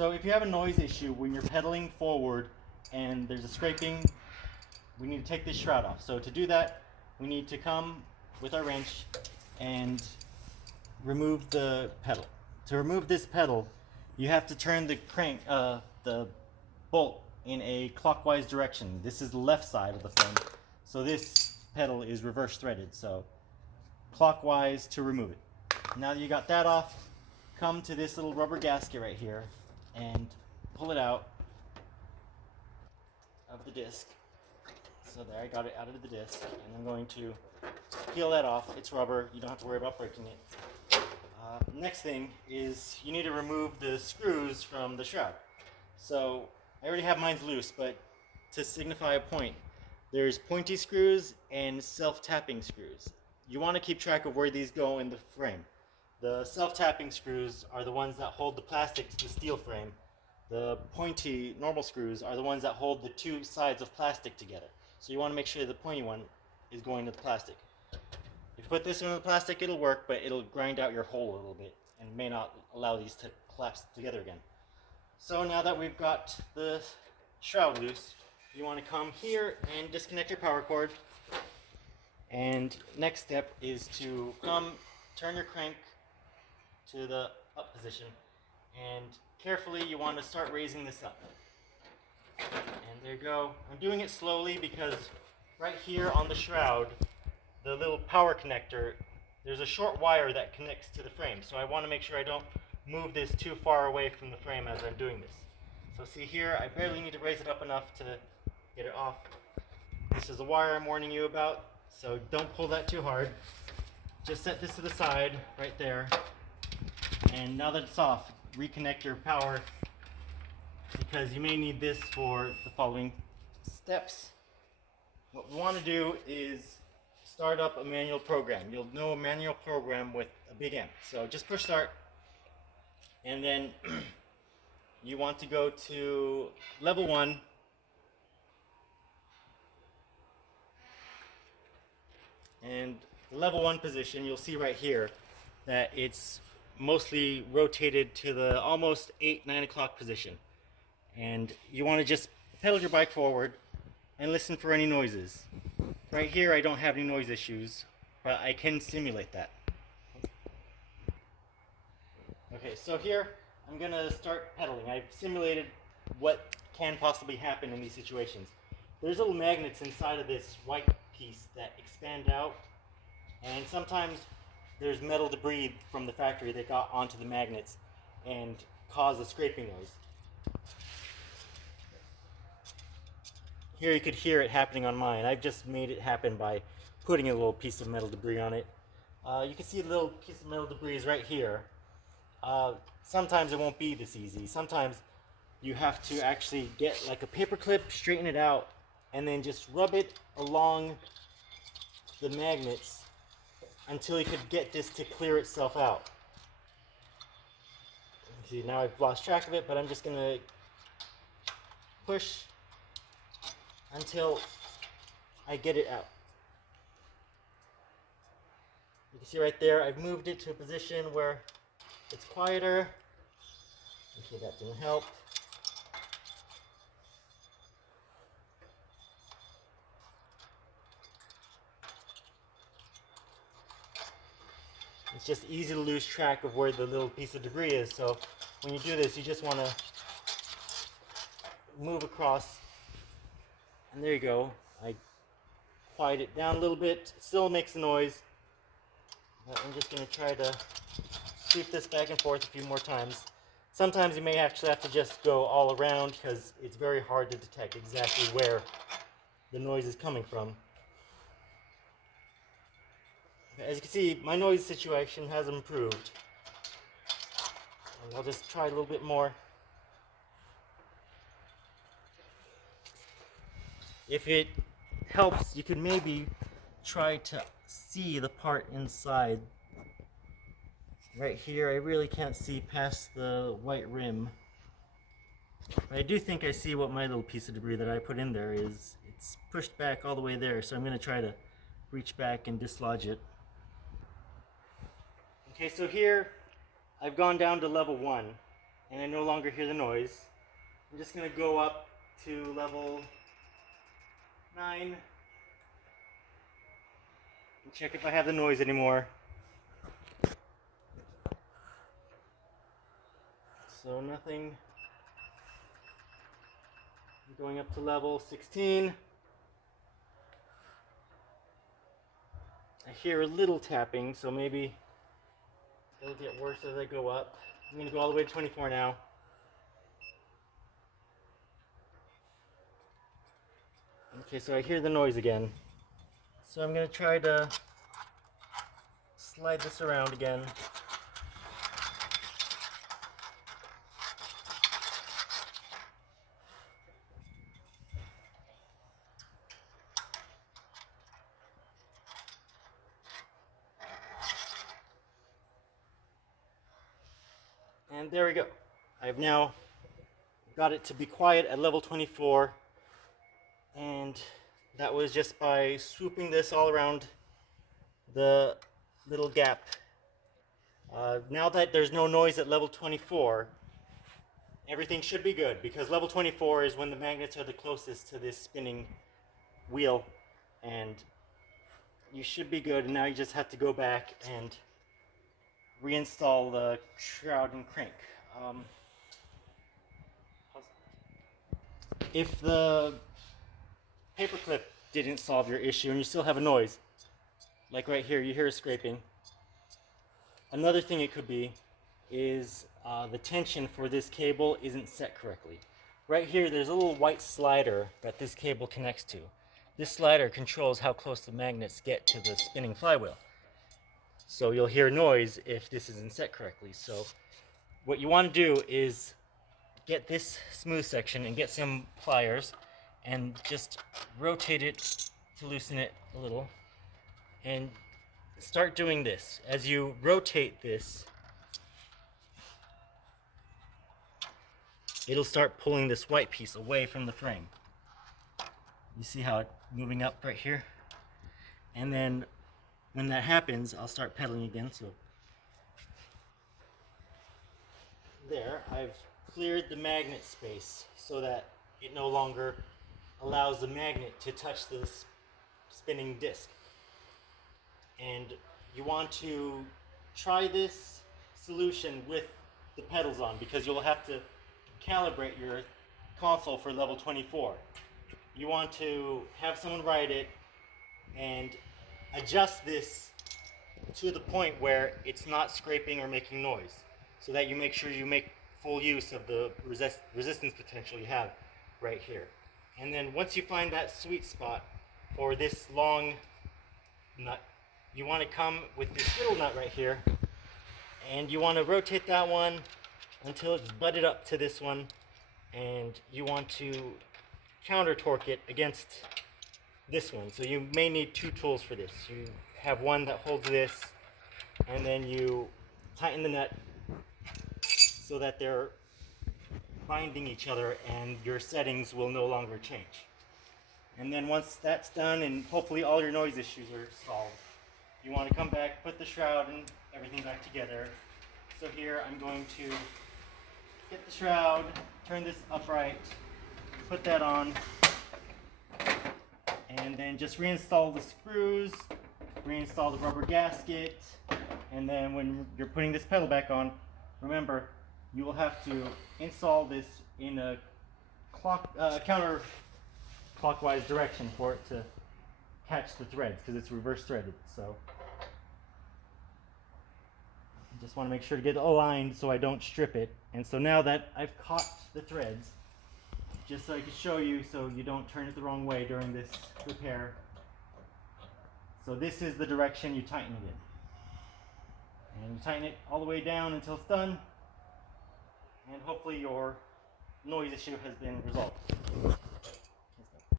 So if you have a noise issue when you're pedaling forward and there's a scraping, we need to take this shroud off. So to do that, we need to come with our wrench and remove the pedal. To remove this pedal, you have to turn the the bolt in a clockwise direction. This is the left side of the frame, so this pedal is reverse threaded. So clockwise to remove it. Now that you got that off, come to this little rubber gasket right here and pull it out of the disc. So there, I got it out of the disc, and I'm going to peel that off. It's rubber, you don't have to worry about breaking it. Next thing is you need to remove the screws from the shroud. So I already have mine loose, but to signify a point, there's pointy screws and self-tapping screws. You want to keep track of where these go in the frame. The self-tapping screws are the ones that hold the plastic to the steel frame. The pointy normal screws are the ones that hold the two sides of plastic together. So you want to make sure the pointy one is going to the plastic. If you put this into the plastic, it'll work, but it'll grind out your hole a little bit and may not allow these to collapse together again. So now that we've got the shroud loose, you want to come here and disconnect your power cord. And next step is to turn your crank to the up position, and carefully you want to start raising this up. And there you go. I'm doing it slowly because right here on the shroud, the little power connector, there's a short wire that connects to the frame. So I want to make sure I don't move this too far away from the frame as I'm doing this. So see here, I barely need to raise it up enough to get it off. This is the wire I'm warning you about, so don't pull that too hard. Just set this to the side right there. And now that it's off, reconnect your power, because you may need this for the following steps. What we want to do is start up a manual program. You'll know a manual program with a big M. So just push start, and then you want to go to level 1. And the level 1 position, you'll see right here that it's mostly rotated to the almost 8-9 o'clock position. And you want to just pedal your bike forward and listen for any noises. Right here I don't have any noise issues, but I can simulate that. Okay, so here I'm going to start pedaling. I've simulated what can possibly happen in these situations. There's little magnets inside of this white piece that expand out, and sometimes there's metal debris from the factory that got onto the magnets and caused a scraping noise. Here you could hear it happening on mine. I've just made it happen by putting a little piece of metal debris on it. You can see the little piece of metal debris is right here. Sometimes it won't be this easy. Sometimes you have to actually get like a paper clip, straighten it out, and then just rub it along the magnets until you could get this to clear itself out. See, now I've lost track of it, but I'm just going to push until I get it out. You can see right there, I've moved it to a position where it's quieter. Okay, that didn't help. It's just easy to lose track of where the little piece of debris is. So when you do this, you just want to move across. And there you go. I quiet it down a little bit. It still makes a noise. But I'm just going to try to sweep this back and forth a few more times. Sometimes you may actually have to just go all around because it's very hard to detect exactly where the noise is coming from. As you can see, my noise situation has improved. And I'll just try a little bit more. If it helps, you could maybe try to see the part inside. Right here, I really can't see past the white rim. But I do think I see what my little piece of debris that I put in there is. It's pushed back all the way there, so I'm going to try to reach back and dislodge it. Okay, so here I've gone down to level 1, and I no longer hear the noise, I'm just going to go up to level 9 and check if I have the noise anymore. So nothing. I'm going up to level 16. I hear a little tapping, so maybe it'll get worse as I go up. I'm going to go all the way to 24 now. Okay, so I hear the noise again. So I'm going to try to slide this around again. And there we go. I've now got it to be quiet at level 24, and that was just by swooping this all around the little gap. Now that there's no noise at level 24, everything should be good, because level 24 is when the magnets are the closest to this spinning wheel, and you should be good. And now you just have to go back and reinstall the shroud and crank. If the paperclip didn't solve your issue and you still have a noise, like right here, you hear a scraping, another thing it could be is the tension for this cable isn't set correctly. Right here, there's a little white slider that this cable connects to. This slider controls how close the magnets get to the spinning flywheel. So you'll hear noise if this isn't set correctly. So what you want to do is get this smooth section and get some pliers and just rotate it to loosen it a little, and start doing this. As you rotate this, it'll start pulling this white piece away from the frame. You see how it's moving up right here? And then when that happens, I'll start pedaling again. So there, I've cleared the magnet space so that it no longer allows the magnet to touch the spinning disc. And you want to try this solution with the pedals on, because you'll have to calibrate your console for level 24. You want to have someone ride it and adjust this to the point where it's not scraping or making noise, so that you make sure you make full use of the resistance potential you have right here. And then once you find that sweet spot for this long nut, you want to come with this little nut right here, and you want to rotate that one until it's butted up to this one, and you want to counter torque it against this one. So you may need two tools for this. You have one that holds this, and then you tighten the nut so that they're binding each other and your settings will no longer change. And then once that's done and hopefully all your noise issues are solved, you want to come back, put the shroud and everything back together. So here I'm going to get the shroud, turn this upright, put that on, and then just reinstall the screws, reinstall the rubber gasket, and then when you're putting this pedal back on, remember, you will have to install this in a counterclockwise direction for it to catch the threads, because it's reverse threaded. So I just want to make sure to get it aligned so I don't strip it. And so now that I've caught the threads, just so I can show you so you don't turn it the wrong way during this repair. So this is the direction you tighten it in. And you tighten it all the way down until it's done. And hopefully your noise issue has been resolved.